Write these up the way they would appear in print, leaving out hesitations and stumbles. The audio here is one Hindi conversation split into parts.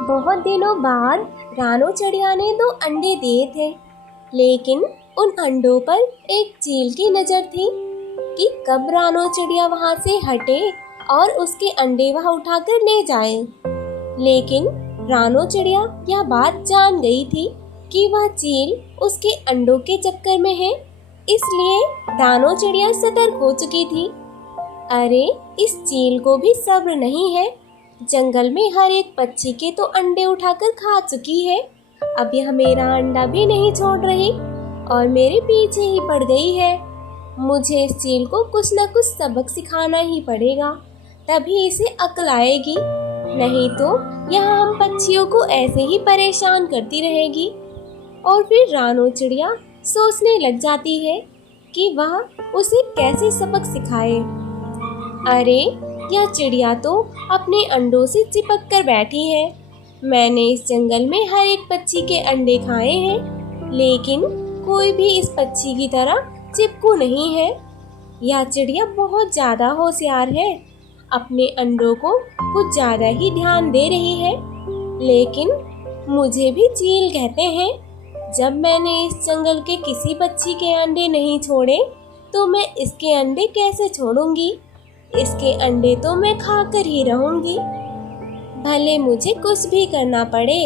बहुत दिनों बाद रानो चिड़िया ने 2 अंडे दिए थे, लेकिन उन अंडों पर एक चील की नज़र थी कि कब रानो चिड़िया वहां से हटे और उसके अंडे वहां उठाकर ले जाए। लेकिन रानो चिड़िया यह बात जान गई थी कि वह चील उसके अंडों के चक्कर में है, इसलिए रानो चिड़िया सतर्क हो चुकी थी। अरे, इस चील को भी सब्र नहीं है। जंगल में हर एक पक्षी के तो अंडे उठाकर खा चुकी है, अब यह मेरा अंडा भी नहीं छोड़ रही और मेरे पीछे ही पड़ गई है। मुझे इस चील को कुछ न कुछ सबक सिखाना ही पड़ेगा, तभी इसे अक्ल आएगी, नहीं तो यह हम पक्षियों को ऐसे ही परेशान करती रहेगी। और फिर रानो चिड़िया सोचने लग जाती है कि वह उसे कैसे सबक सिखाए। अरे, यह चिड़िया तो अपने अंडों से चिपक कर बैठी है। मैंने इस जंगल में हर एक पक्षी के अंडे खाए हैं, लेकिन कोई भी इस पक्षी की तरह चिपकू नहीं है। यह चिड़िया बहुत ज़्यादा होशियार है, अपने अंडों को कुछ ज़्यादा ही ध्यान दे रही है। लेकिन मुझे भी चील कहते हैं। जब मैंने इस जंगल के किसी पक्षी के अंडे नहीं छोड़े, तो मैं इसके अंडे कैसे छोड़ूंगी? इसके अंडे तो मैं खाकर ही रहूंगी, भले मुझे कुछ भी करना पड़े।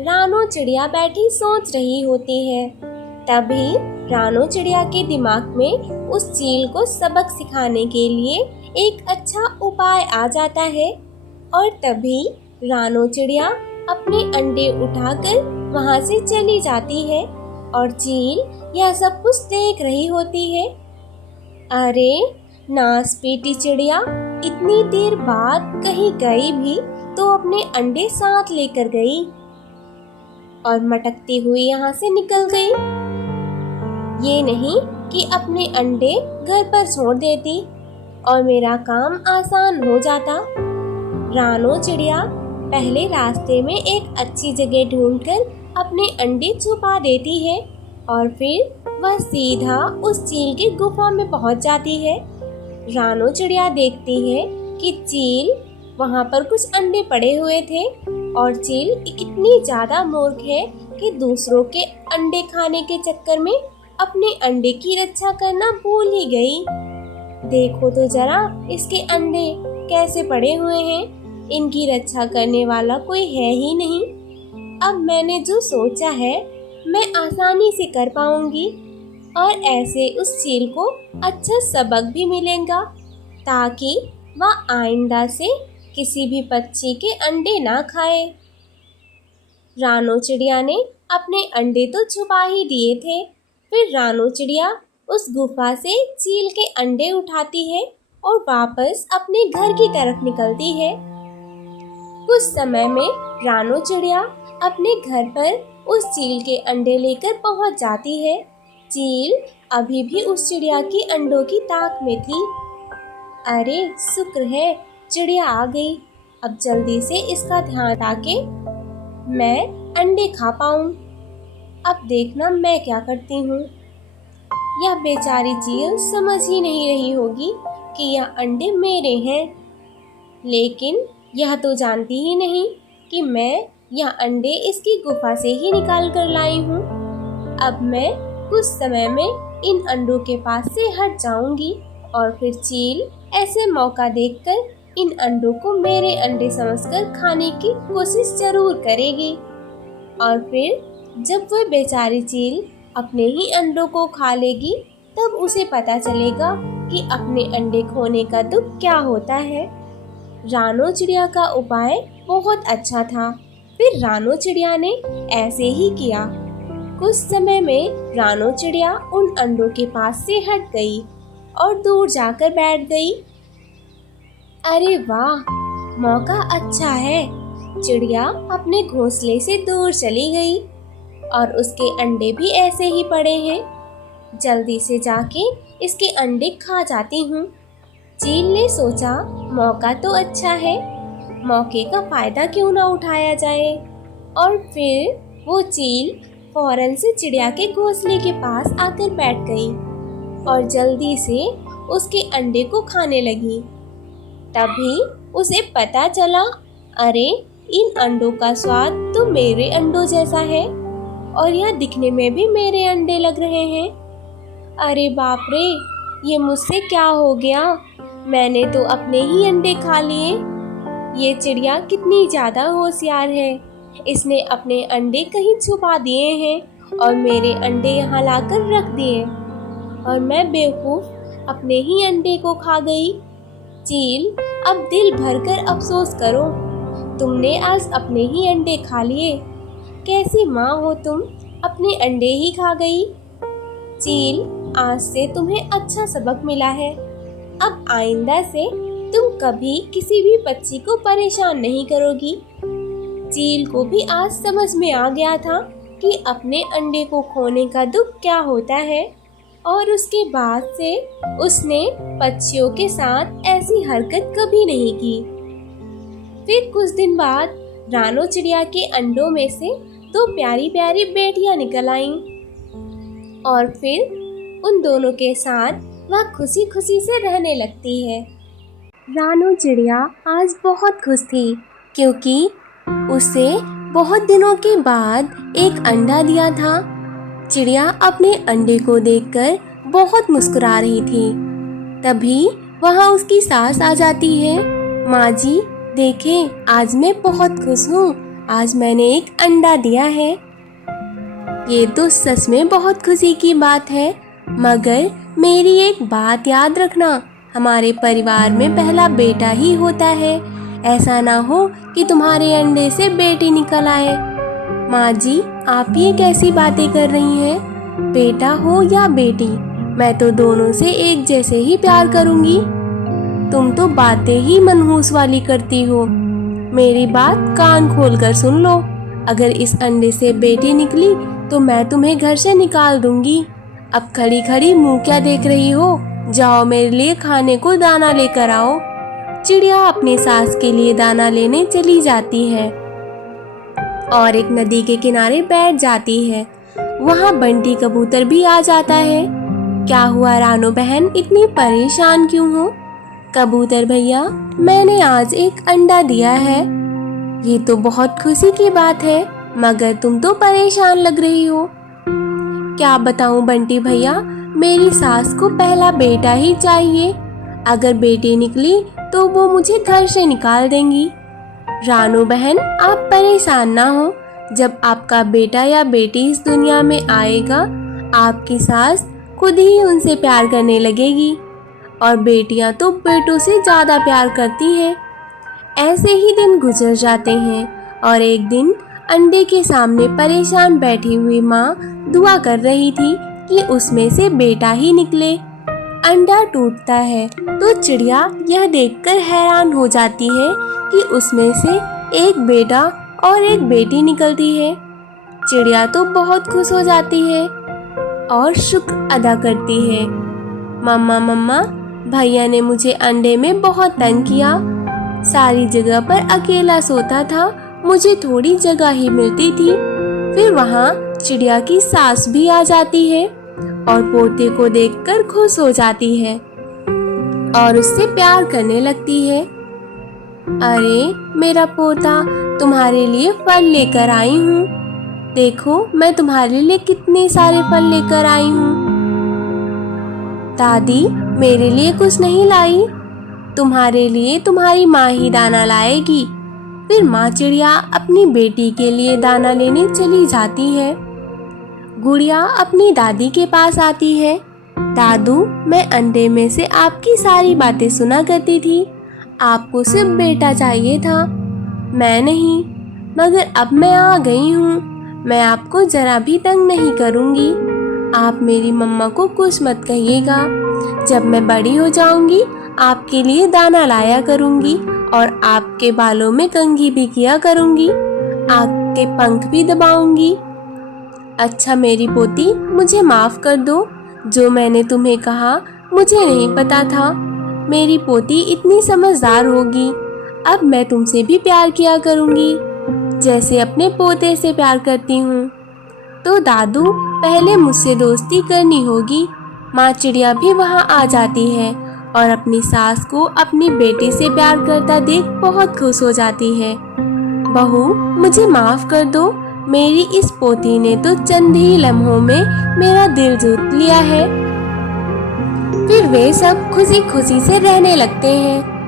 रानो चिड़िया बैठी सोच रही होती है। तभी रानो चिड़िया के दिमाग में उस चील को सबक सिखाने के लिए एक अच्छा उपाय आ जाता है और तभी रानो चिड़िया अपने अंडे उठाकर वहां से चली जाती है और चील यह सब कुछ देख रही होती है। अरे, नासपीटी चिड़िया इतनी देर बाद कहीं गई भी तो अपने अंडे साथ लेकर गई और मटकती हुई यहाँ से निकल गई। ये नहीं कि अपने अंडे घर पर छोड़ देती और मेरा काम आसान हो जाता। रानो चिड़िया पहले रास्ते में एक अच्छी जगह ढूंढकर अपने अंडे छुपा देती है और फिर वह सीधा उस चील की गुफा में पहुंच जाती है। रानो चिड़िया देखती है कि चील वहां पर कुछ अंडे पड़े हुए थे और चील इतनी ज्यादा मूर्ख है कि दूसरों के अंडे खाने के चक्कर में अपने अंडे की रक्षा करना भूल ही गई। देखो तो जरा इसके अंडे कैसे पड़े हुए हैं, इनकी रक्षा करने वाला कोई है ही नहीं। अब मैंने जो सोचा है मैं आसानी से कर पाऊंगी और ऐसे उस चील को अच्छा सबक भी मिलेगा ताकि वह आइंदा से किसी भी पक्षी के अंडे ना खाए। रानो चिड़िया ने अपने अंडे तो छुपा ही दिए थे, फिर रानो चिड़िया उस गुफा से चील के अंडे उठाती है और वापस अपने घर की तरफ निकलती है। कुछ समय में रानो चिड़िया अपने घर पर उस चील के अंडे लेकर पहुंच जाती है। चील अभी भी उस चिड़िया की अंडों की ताक में थी। अरे, शुक्र है चिड़िया आ गई, अब जल्दी से इसका ध्यान ताकि मैं अंडे खा पाऊं। अब देखना मैं क्या करती हूँ। यह बेचारी चील समझ ही नहीं रही होगी कि यह अंडे मेरे हैं, लेकिन यह तो जानती ही नहीं कि मैं यह अंडे इसकी गुफा से ही निकाल कर लाई हूँ। अब मैं कुछ समय में इन अंडों के पास से हट जाऊंगी और फिर चील ऐसे मौका देखकर इन अंडों को मेरे अंडे समझकर खाने की कोशिश जरूर करेगी और फिर जब वह बेचारी चील अपने ही अंडों को खा लेगी तब उसे पता चलेगा कि अपने अंडे खोने का दुख क्या होता है। रानो चिड़िया का उपाय बहुत अच्छा था। फिर रानो चिड़िया ने ऐसे ही किया। कुछ समय में रानो चिड़िया उन अंडों के पास से हट गई और दूर जाकर बैठ गई। अरे वाह, मौका अच्छा है। चिड़िया अपने घोंसले से दूर चली गई और उसके अंडे भी ऐसे ही पड़े हैं। जल्दी से जाके इसके अंडे खा जाती हूँ। चील ने सोचा मौका तो अच्छा है, मौके का फायदा क्यों ना उठाया जाए। और फिर वो चील फौरन से चिड़िया के घोंसले के पास आकर बैठ गई और जल्दी से उसके अंडे को खाने लगी। तभी उसे पता चला, अरे इन अंडों का स्वाद तो मेरे अंडों जैसा है और यह दिखने में भी मेरे अंडे लग रहे हैं। अरे बाप रे, ये मुझसे क्या हो गया? मैंने तो अपने ही अंडे खा लिए। ये चिड़िया कितनी ज़्यादा होशियार है। इसने अपने अंडे कहीं छुपा दिए हैं और मेरे अंडे यहाँ लाकर रख दिए और मैं बेवकूफ़ अपने ही अंडे को खा गई। चील, अब दिल भरकर अफसोस करो। तुमने आज अपने ही अंडे खा लिए। कैसी माँ हो तुम, अपने अंडे ही खा गई। चील, आज से तुम्हें अच्छा सबक मिला है। अब आइंदा से तुम कभी किसी भी पक्षी को परेशान नहीं करोगी। चील को भी आज समझ में आ गया था कि अपने अंडे को खोने का दुख क्या होता है और उसके बाद से उसने पक्षियों के साथ ऐसी हरकत कभी नहीं की। फिर कुछ दिन बाद रानो चिड़िया के अंडों में से दो प्यारी प्यारी बेटियां निकल आईं और फिर उन दोनों के साथ वह खुशी खुशी से रहने लगती है। रानो चिड़िया आज बहुत खुश थी क्योंकि उसे बहुत दिनों के बाद एक अंडा दिया था। चिड़िया अपने अंडे को देखकर बहुत मुस्कुरा रही थी। तभी वहाँ उसकी सास आ जाती है। माँ जी देखें, आज मैं बहुत खुश हूँ, आज मैंने एक अंडा दिया है। ये तो सच में बहुत खुशी की बात है, मगर मेरी एक बात याद रखना, हमारे परिवार में पहला बेटा ही होता है। ऐसा ना हो कि तुम्हारे अंडे से बेटी निकल आए। माँ जी, आप ये कैसी बातें कर रही हैं? बेटा हो या बेटी, मैं तो दोनों से एक जैसे ही प्यार करूँगी। तुम तो बातें ही मनहूस वाली करती हो। मेरी बात कान खोलकर सुन लो। अगर इस अंडे से बेटी निकली तो मैं तुम्हें घर से निकाल दूंगी। अब खड़ी खड़ी मुंह क्या देख रही हो? जाओ मेरे लिए खाने को दाना लेकर आओ। चिड़िया अपनी सास के लिए दाना लेने चली जाती है और एक नदी के किनारे बैठ जाती है। वहाँ बंटी कबूतर भी आ जाता है। क्या हुआ रानो बहन, इतनी परेशान क्यों हो? कबूतर भैया, मैंने आज एक अंडा दिया है। ये तो बहुत खुशी की बात है, मगर तुम तो परेशान लग रही हो। क्या बताऊं बंटी भैया, मेरी सास को पहला बेटा ही चाहिए। अगर बेटी निकली तो वो मुझे घर से निकाल देंगी। रानो बहन, आप परेशान ना हो। जब आपका बेटा या बेटी इस दुनिया में आएगा, आपकी सास खुद ही उनसे प्यार करने लगेगी और बेटियां तो बेटों से ज़्यादा प्यार करती हैं। ऐसे ही दिन गुजर जाते हैं और एक दिन अंडे के सामने परेशान बैठी हुई माँ दुआ कर रही थी कि उसमें से बेटा ही निकले। अंडा टूटता है तो चिड़िया यह देखकर हैरान हो जाती है कि उसमें से एक बेटा और एक बेटी निकलती है। चिड़िया तो बहुत खुश हो जाती है और शुक्र अदा करती है। मम्मा मम्मा, भैया ने मुझे अंडे में बहुत तंग किया। सारी जगह पर अकेला सोता था, मुझे थोड़ी जगह ही मिलती थी। फिर वहाँ चिड़िया की सास भी आ जाती है और पोते को देखकर खुश हो जाती है और उससे प्यार करने लगती है। अरे मेरा पोता, तुम्हारे लिए फल लेकर आई हूँ। देखो मैं तुम्हारे लिए कितने सारे फल लेकर आई हूँ। दादी, मेरे लिए कुछ नहीं लाई, तुम्हारे लिए तुम्हारी माँ ही दाना लाएगी। फिर माँ चिड़िया अपनी बेटी के लिए दाना लेने चली जाती है। गुड़िया अपनी दादी के पास आती है। दादू, मैं अंडे में से आपकी सारी बातें सुना करती थी। आपको सिर्फ बेटा चाहिए था, मैं नहीं, मगर अब मैं आ गई हूँ। मैं आपको जरा भी तंग नहीं करूँगी। आप मेरी मम्मा को कुछ मत कहिएगा। जब मैं बड़ी हो जाऊँगी आपके लिए दाना लाया करूँगी और आपके बालों में कंघी भी किया करूँगी, आपके पंख भी दबाऊँगी। अच्छा मेरी पोती, मुझे माफ़ कर दो। जो मैंने तुम्हें कहा मुझे नहीं पता था। मेरी पोती इतनी समझदार होगी। अब मैं तुमसे भी प्यार किया करूँगी जैसे अपने पोते से प्यार करती हूँ। तो दादू, पहले मुझसे दोस्ती करनी होगी। माँ चिड़िया भी वहाँ आ जाती है और अपनी सास को अपनी बेटी से प्यार करता देख बहुत खुश हो जाती है। बहू, मुझे माफ कर दो, मेरी इस पोती ने तो चंद ही लम्हों में मेरा दिल जीत लिया है। फिर वे सब खुशी खुशी से रहने लगते हैं।